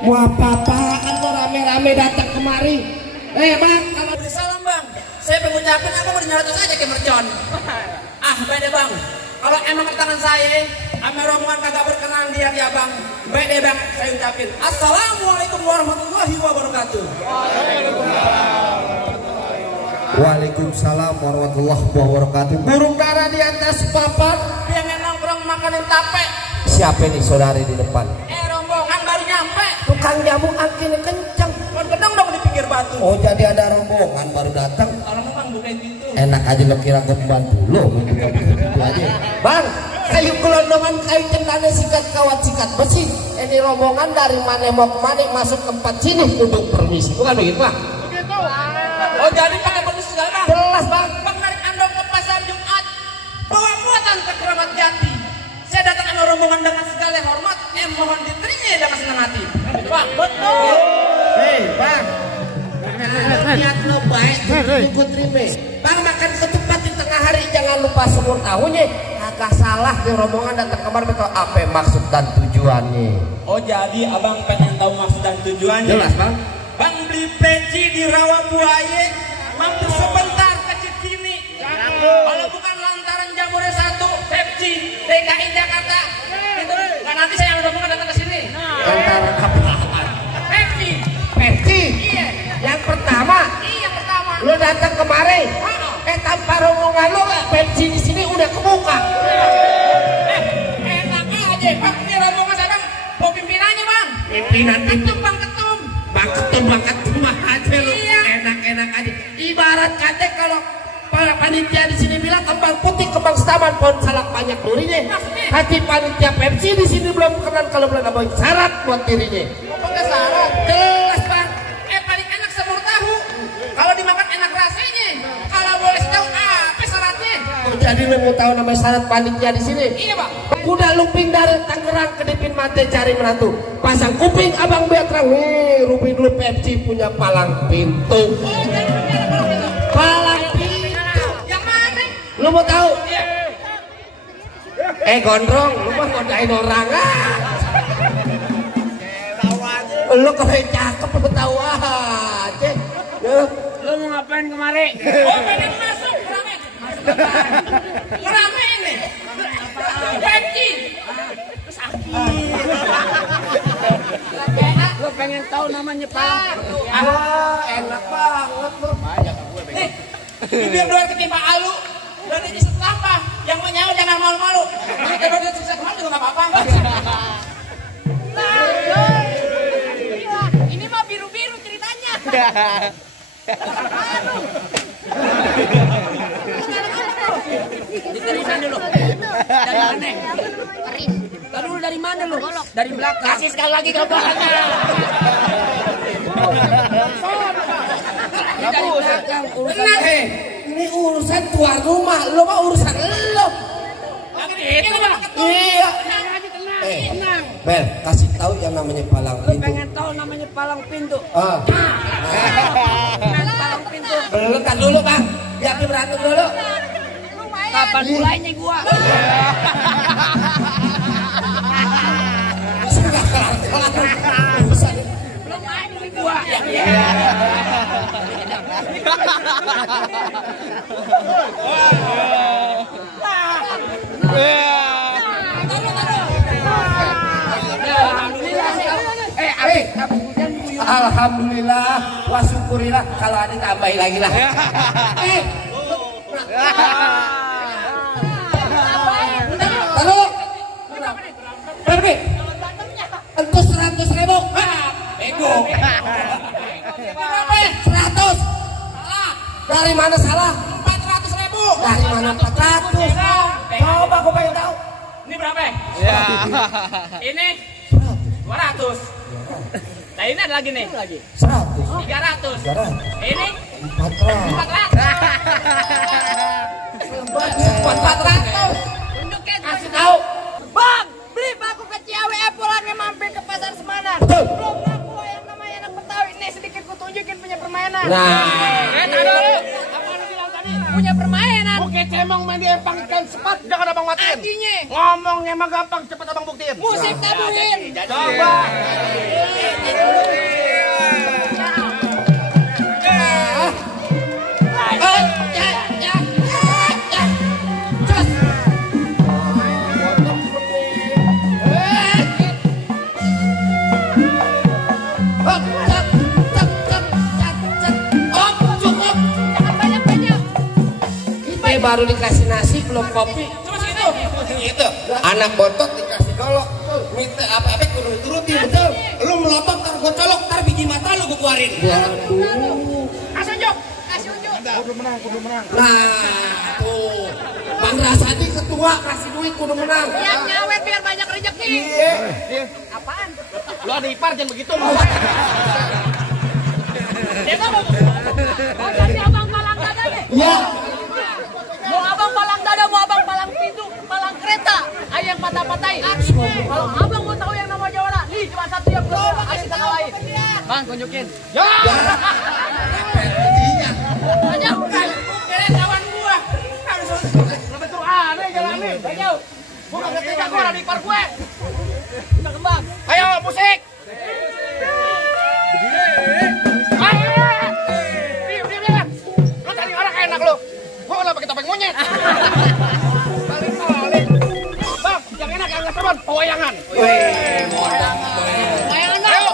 Mau apa-apaan lo rame-rame datang kemari? Bang, Kalau beri salam bang, saya pengucapin apa mau dinyotos aja ke mercon. Ah beda bang, kalau emang ke tangan saya, ame rombongan kagak berkenan dia ya bang. Beda bang, saya ucapin Assalamualaikum warahmatullahi wabarakatuh. Waalaikumsalam warahmatullahi wabarakatuh. Burung dara di atas papan. Yang nongkrong makanin tape. Siapa nih saudari di depan? Rombongan baru nyampe. Tukang jamu angin kenceng. Kon gedong dong di pinggir batu. Oh jadi ada rombongan baru datang. Kalau memang bukan gitu. Enak aja lo kira gue bantu lo. Gitu aja. Bang, kayu kelondongan kayu cendana sikat kawat sikat besi. Ini rombongan dari mana mau kemana masuk tempat sini duduk permisi. Bukan begitu bang? Begitu. Oh jadi pakai permisi segala bang? Jelas bang. Bang narik andong ke pasar Jumat. Bawa muatan ke Keramat Jati. Saya datang sama rombongan dengan segala hormat. Mohon diterima dengan senang hati. Bang, betul. Hei bang, niat lo baik, ikut terima. Bang makan ketupat di tengah hari jangan lupa semur tahunya. Agak salah di rombongan datang kemari betul apa maksud dan tujuannya. Oh jadi abang pengen tahu maksud dan tujuannya? Jelas bang. Bang beli peci di Rawa Buaya, mampir sebentar ke Cikini. Kalau bukan lantaran jamurnya satu, Pepsi, DKI Jakarta. Itu, kan nanti saya yang rombongan datang ke sini. Lantaran apa? Pepsi. Pepsi. Iya. Yang pertama. Iya pertama. Lo datang kemari. Tanpa rombongan lo Pepsi di sini udah kebuka. Enak aja, Bang. Ini rombongan saya bang, bawa pimpinannya bang. Pimpinan Ketum bang ketum. bang ketum aja lo. Iya. Enak aja. Ibarat kata kalau para panitia di sini bilang kembang putih, kembang setaman, pohon salak banyak durinya. Hati panitia Pepsi di sini belum kenal kalau belum ada syarat buat dirinya. Pakai syarat. Jelas bang. Paling enak semur tahu. Kalau dimakan enak rasanya. Kalau boleh tahu apa syaratnya? Oh, jadi lo mau tahu nama syarat panitia di sini? Iya bang. Kuda lumping dari Tangerang kedipin mate cari menantu. Pasang kuping abang biar terang. Nih, Ruby dulu Pepsi punya palang pintu. Oh, jadi ini ada kalau gitu. Palang pintu. Yang mana? Lu mau tahu? Iya. Gondrong, lu mah ngodain orang Lu kalau cakep lu tahu aja. Lu mau ngapain kemari? Oh, pengen masuk kerame. Kerame ini. Pepsi. Lu pengen tahu namanya Pak? Enak banget lu. Nih, bibir doang ketimpa alu. Dan ini sampah. Yang menyawa jangan malu-malu. Kalau dia susah kemana juga nggak apa-apa. Ini mah biru-biru ceritanya. Ditirisan dulu. Dari mana? Tahu dulu dari mana lu? Dari belakang. Kasih sekali lagi gambarannya. Dari belakang urusan. Ini urusan tuan rumah, lo mah urusan lo. Iya. Tenang. Bel, kasih tahu yang namanya palang Lu pintu. pengen tahu namanya palang pintu? Palang pintu. Belum kan dulu bang, biar berantem dulu. Kapan mulainya gua? Sudah kelar urusan. Belum main gua. Alhamdulillah, wa syukurillah. Kalau ada tambahin lagi lah. Taruh. Berapa nih? Entus 100.000. Bego. 100. Dari mana salah? 400.000. Dari mana 400? Coba aku pengen tahu. Ini berapa? Ini 200. Nah ini ada lagi nih. 100. 300. Ini 400. 400. Kasih tahu. Bang, beli baku ke Ciawi pulangnya mampir ke pasar Semanan. Betul. Belum ngaku yang namanya anak Betawi. Nih sedikit ku tunjukin punya permainan. Nah. Tahu dulu. Apa lu bilang tadi? Punya permainan. Oke, cemong main diempang ikan sepat, jangan abang matiin. Artinya Ngomongnya mah gampang, cepat abang buktiin. musik tabuhin. Coba. Hop, cak, cak, cak, cak, cak. Hop, cukup. Jangan banyak-banyak. Kita baru dikasih nasi belum kopi. Cuma segitu. Gitu. Anak botot dikasih golok. Minta apa-apa kudu turutin betul. Lu melapang ntar gua colok, ntar biji mata lu gua keluarin. Ya aduh. Kasih unjuk. Kasih unjuk. Kudu menang. Nah, tuh. Bang Rasadi ketua kasih duit kudu menang. Yang nyawet biar banyak rezeki. Iya. Apaan? Lu ada ipar jangan begitu lu. Dia mau. Oh, jadi abang palang dada nih. Iya. Mau abang palang dada, mau abang palang pintu, palang kereta. Ayo yang patah-patahin. Kalau abang mau tahu yang nama juara, nih cuma satu yang belum. Ayo kita lain. Bang, tunjukin. Ya. Banyak. Keren kawan gua. Lebih tuh aneh jalanin. Banyak. Gua kagak tega gua ada di ipar gue. Kita kembang. Ayo musik. Diam. Lu cari orang kayak enak lu. Gua kenapa kita pengen monyet? Balik. Bang, yang enak yang seru pewayangan. Bayangan bang. Ayo.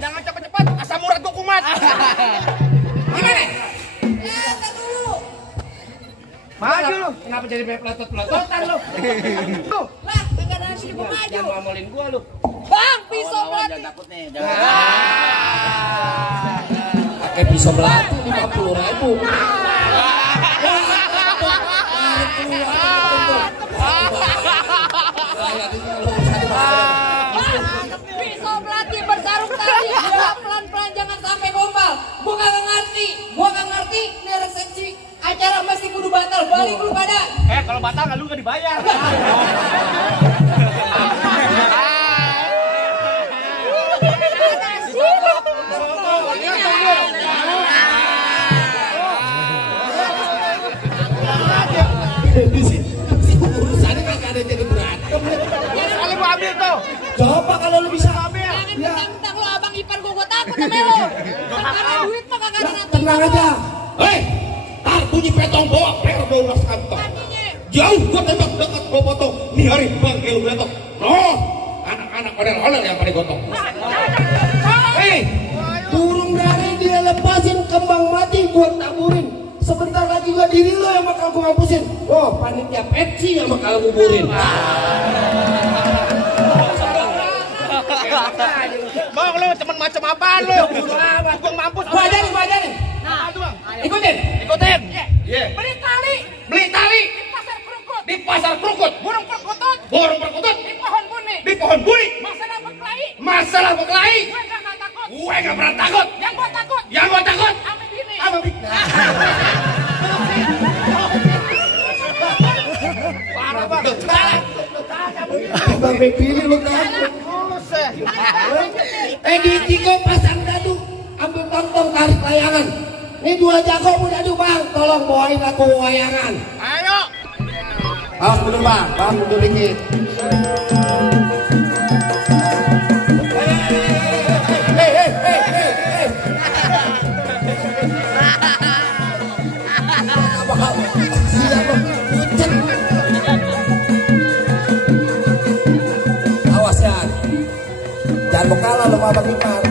Jangan cepet-cepet, asam urat gua kumat. Gimana? Maju lu. Kenapa jadi pelotot-pelototan lu? Lah, kagak ada nasi gua maju. Jangan ngomolin gua lu. Bang, pisau mati. Jangan takut nih, jangan. Pakai pisau belati 50.000. Pisau belati bersarung tadi. Ya, pelan-pelan jangan sampai gombal. Gua kagak ngerti. Ini resepsi acara mesti kudu batal. Balik dulu pada. Kalau batal kan lu gak dibayar. Urusannya kagak ada jadi berantem. Kali gua ambil tuh. Coba kalau lu bisa ambil. Jangan mentang-mentang lu abang ipar gua takut sama lu. Karena duit mah kagak ada nanti. Tenang aja. Hei, tar bunyi petong bawa per 12 kantong. Jauh gua tembak dekat gua potong. Nih hari bang lu betok. Oh, anak-anak ondel-ondel yang pada gotong. Hei, burung dari dia lepasin kembang mati gua taburin. Sebentar lagi gua diri lo yang bakal gua ngapusin. Oh, panitia Pepsi yang bakal nguburin. Bang lu temen macam apaan lu? Gua mampus. Gua ajarin. Nah, Ikutin. Iya. beli tali Beli tali di pasar Krukut. di pasar Krukut. Burung perkutut Burung perkutut di pohon buni. di pohon buni. Masalah berkelahi. Masalah berkelahi. Gue gak takut. Gue gak pernah takut. Yang gue takut. Yang gue takut. Ame bini. Apa bini? Parah bang. Bang pilih lu takut. Di Tigo pasang dadu. Ambil tongtong tarik layangan. Ini 2 jago mau dadu bang. Tolong bawain aku wayangan. Ayo. Mundur bang. Bang mundur dikit. Awas ya. Jangan mau kalah lu sama Bang Ipar.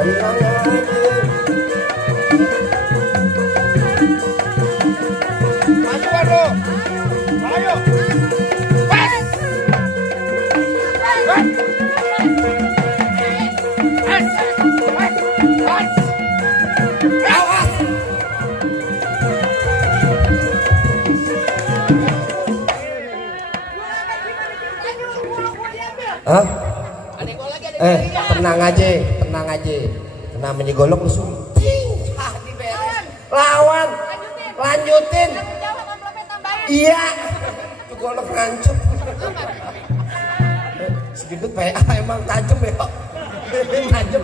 Tenang Hah? Ada gol lagi, ada gol lagi. Tenang aja, tenang aja. Namanya golok lu sunting. Diberes. Lawan. Lanjutin. Jawab amplopnya tambahin. Iya. Itu golok ngancep. Segitu PA emang tajam ya. Tajam.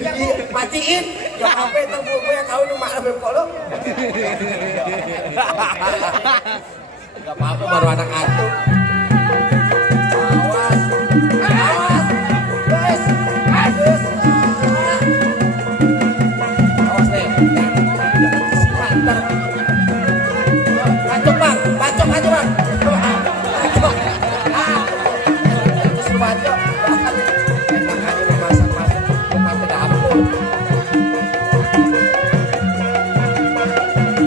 Iya, matiin. Ya apa itu gue yang kau cuma ambil golok. Gak apa-apa baru anak atu. Awas. Awas. Guys. Aduh. Awas deh. Mantap. Bacok bang. Bacok aja bang. Bacok. Terus bacok. Enak aja memasak-masak. Bukan ke dapur.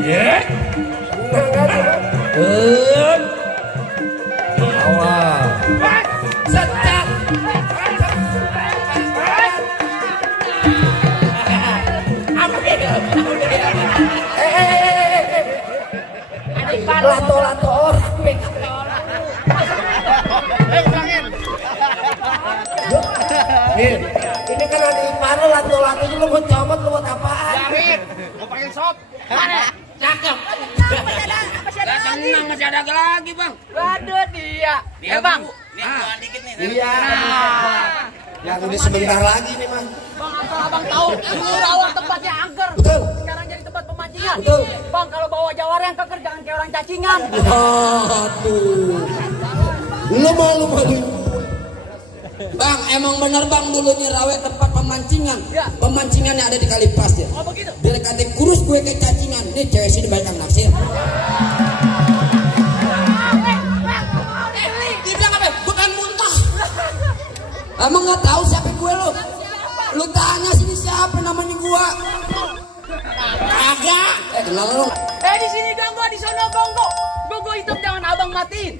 Yeah. Tenang aja bang. Awal. Secap. Lato-lato orang. Ini kan ada ipar lato-lato itu lu mau comot lu buat apaan? Jamin, mau pakai sop. Mana? Cakep. Tenang masih ada lagi bang. Waduh dia. Bang. Iya. Yang udah sebentar lagi nih mah. Bang, asal abang tahu, dulu awal tempatnya angker. Betul. Sekarang jadi tempat pemancingan. Betul. Bang, kalau bawa jawara yang keker jangan kayak orang cacingan. Aduh. Lu malu-maluin. Bang, emang bener bang dulunya Rawe tempat pemancingan. Ya. Pemancingannya ada di Kalipas ya. Oh begitu. Bila kata kurus gue kayak cacingan. Nih cewek sini banyak yang naksir. Dia bilang apa? Bukan muntah. Emang nggak tahu siapa gue lo? Lu tanya sini siapa namanya gua? Kagak. Kenal lo? Di sini ganggu, di sono gonggo. Gonggo hitam jangan abang matiin.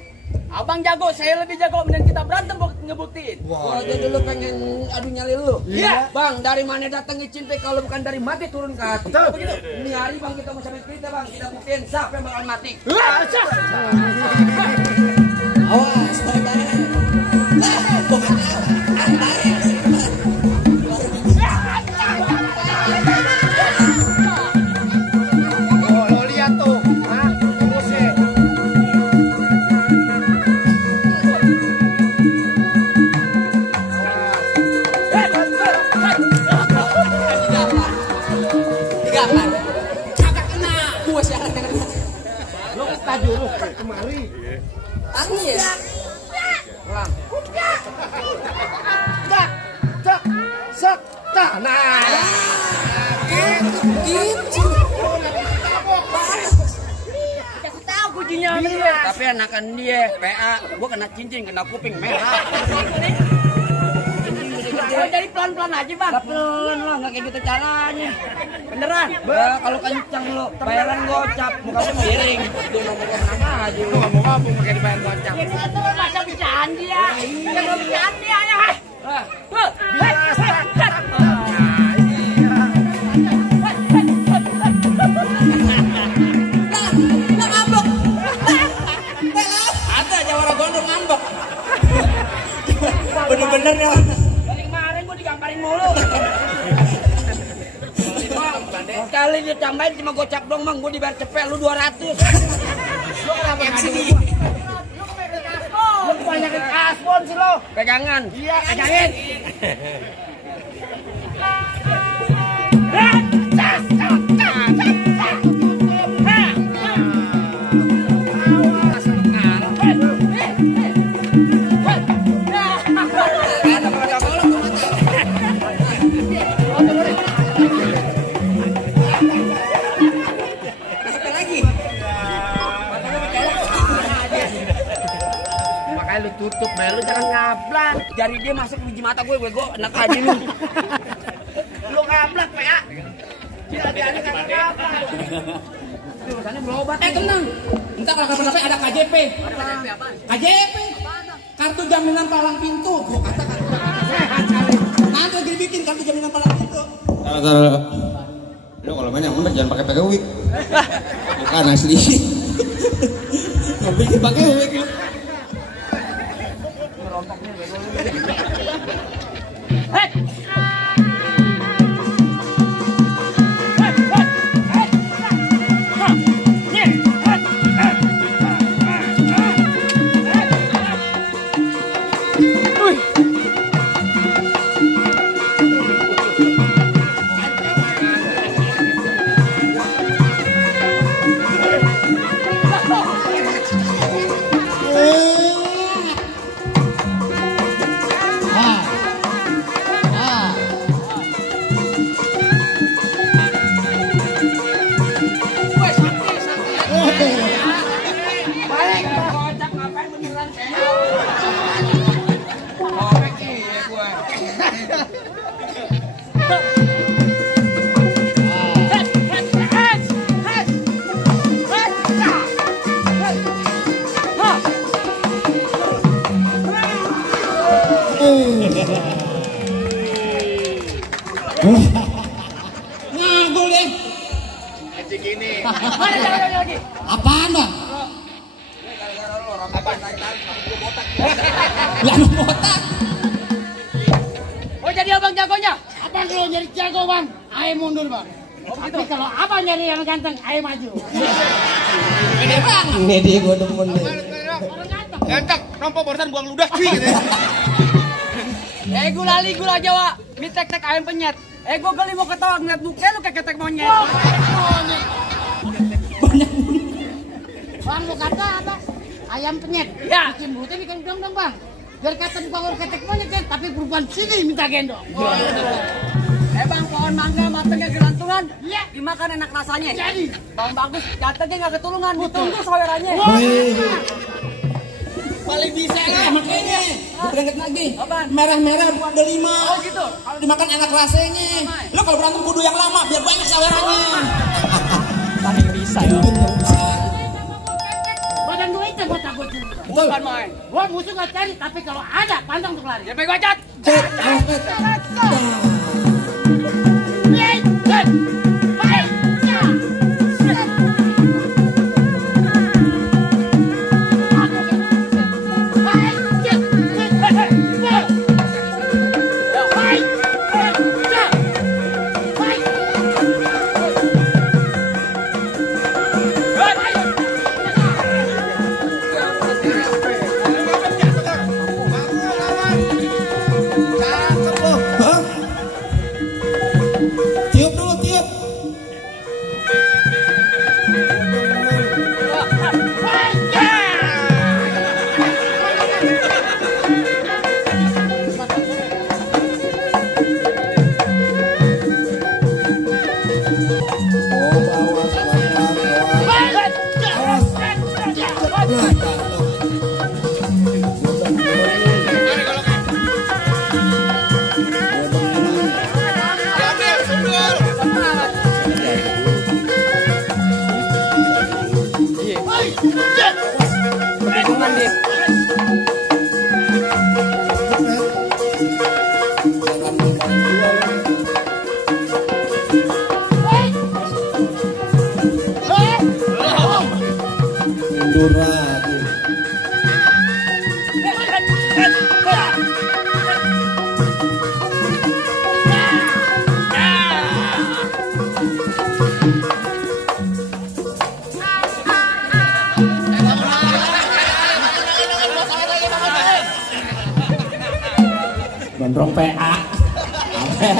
Abang jago, saya lebih jago. Mending kita berantem ngebuktiin. Wah, jadi lu pengen adu nyali lu? Iya. Bang, dari mana datangnya cinta kalau bukan dari mati turun ke hati? Betul. Ini hari bang kita mau sampai cerita bang, kita buktiin siapa yang bakal mati. Awas, baik-baik. Bukan Lo lihat tuh, hah? Buset. Tigapan. Kagak kena. Gua sih yang kena. Lo ke stadion lu kemari. Tangis. Lang. Cak, cak, cak, cak. Nah. Gitu. Kasih tahu kuncinya dia. Tapi anakan dia, PA, gua kena cincin, kena kuping merah. Oh, jadi pelan-pelan aja bang. Pelan lah, nggak kayak gitu caranya. Beneran? Kalau kencang lo, bayaran gocap, mukanya miring. Itu ngomongnya sama aja. Lu ngomong pakai dibayar gocap. Ini itu masa bercanda ya. Yang bercanda ya. Lah ngambek. Ada jawara gondong ngambek. Bener-bener ya. Dari kemarin gua digamparin mulu. Sekali ditambahin cuma gocap dong mang, gua dibayar cepet lu 200. Lu kenapa ngadu gua? Lu kebanyakan kasbon sih lo. Pegangan. Iya, pegangin. Makanya lu tutup, lu jangan ngablak. Jari dia masuk biji mata gue enak aja lu. Lu ngablak, PA. Jari-jari kagak ngablak. Urusannya berobat. Tenang. Entar kalau kapan-kapan ada KJP. KJP. Kartu jaminan palang pintu. Gua kata kartu jaminan sehat kali. Nanti lagi bikin kartu jaminan palang pintu. Lu kalau main yang bener jangan pakai wig. Bukan asli. Bikin pakai wig. Ngagul deh. Kecik ini. Apaan bang? Lalu botak. Oh jadi abang jagonya? Abang kalau nyari jago bang, ayo mundur bang. Tapi kalau abang nyari yang ganteng, ayo maju. Ini bang. Ini dia gue demen nih. Ganteng, nompo barusan buang ludah cuy gitu. Gula Jawa, mie tek-tek ayam penyet. Gue geli mau ketawa ngeliat muka lu kayak ketek monyet. Bang lu kata apa? Ayam penyet. Ya. Bikin mulutnya bikin dong bang. Biar kata bang ketek monyet kan, tapi perempuan sini minta gendong. Bang pohon mangga matengnya gelantungan. Iya. Dimakan enak rasanya. Jadi. Bang bagus, gantengnya nggak ketulungan. Ditunggu sawerannya. Paling bisa lah makanya. Berangkat lagi. Apaan? Merah-merah buat delima. Oh gitu. Kalau dimakan enak rasanya. Lo kalau berantem kudu yang lama biar banyak sawerannya. Paling bisa. Badan gue itu gue takut. Bukan main. Gue musuh nggak cari, tapi kalau ada pantang untuk lari. Ya baik bacot. Tiup dulu, tiup. Gondrong PA. Abel.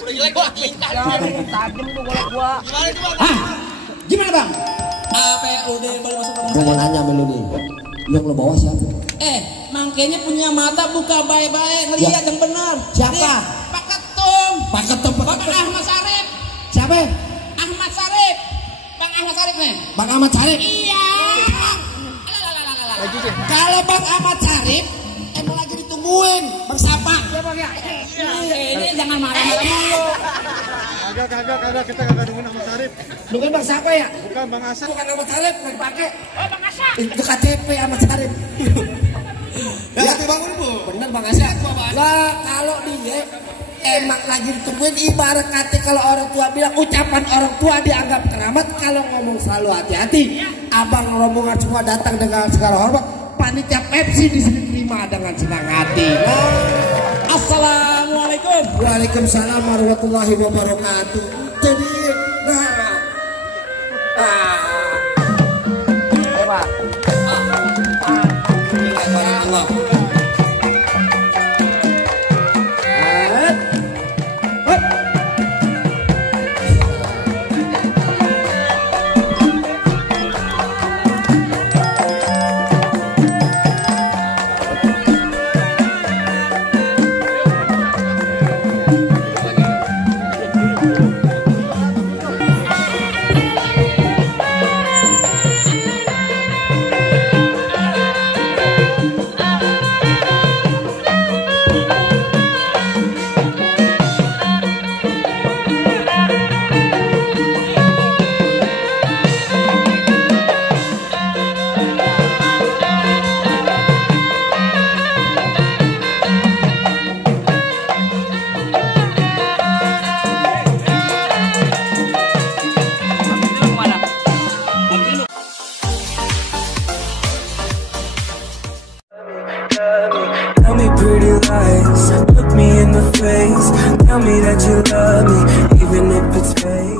Udah jelek gua. Tajam tuh golok gua. Gimana bang? APUD baru masuk rumah Gue mau nanya sama lu nih. Yang lo bawa siapa? Mangkenya punya mata buka baik-baik ngelihat yang benar. Siapa? Pak Ketum. Pak Ketum. Bapak Ahmad Sarip. Siapa? Ahmad Sarip. Bang Ahmad Sarip nih. Bang Ahmad Sarip. Iya. Kalau Bang Ahmad Sarip emang lagi ditungguin Bang Sapa. Ya bang ya. Ini jangan marah-marah dulu. Kagak kita kagak nungguin Ahmad Sarip. Bukan Bang Sapa ya? Bukan Bang Asep. Bukan Ahmad Sarip yang pakai. Oh bang Asa. Itu KTP Ahmad Sarip. Ya, bangun bu. Bener Bang Asep. Lah kalau dia emang lagi ditungguin, ibarat kata kalau orang tua bilang ucapan orang tua dianggap keramat, kalau ngomong selalu hati-hati. Abang rombongan semua datang dengan segala hormat. panitia Pepsi di sini terima dengan senang hati. Assalamualaikum. Waalaikumsalam warahmatullahi wabarakatuh. Jadi, Pak. Alhamdulillah. Tell me pretty lies, look me in the face. Tell me that you love me, even if it's fake.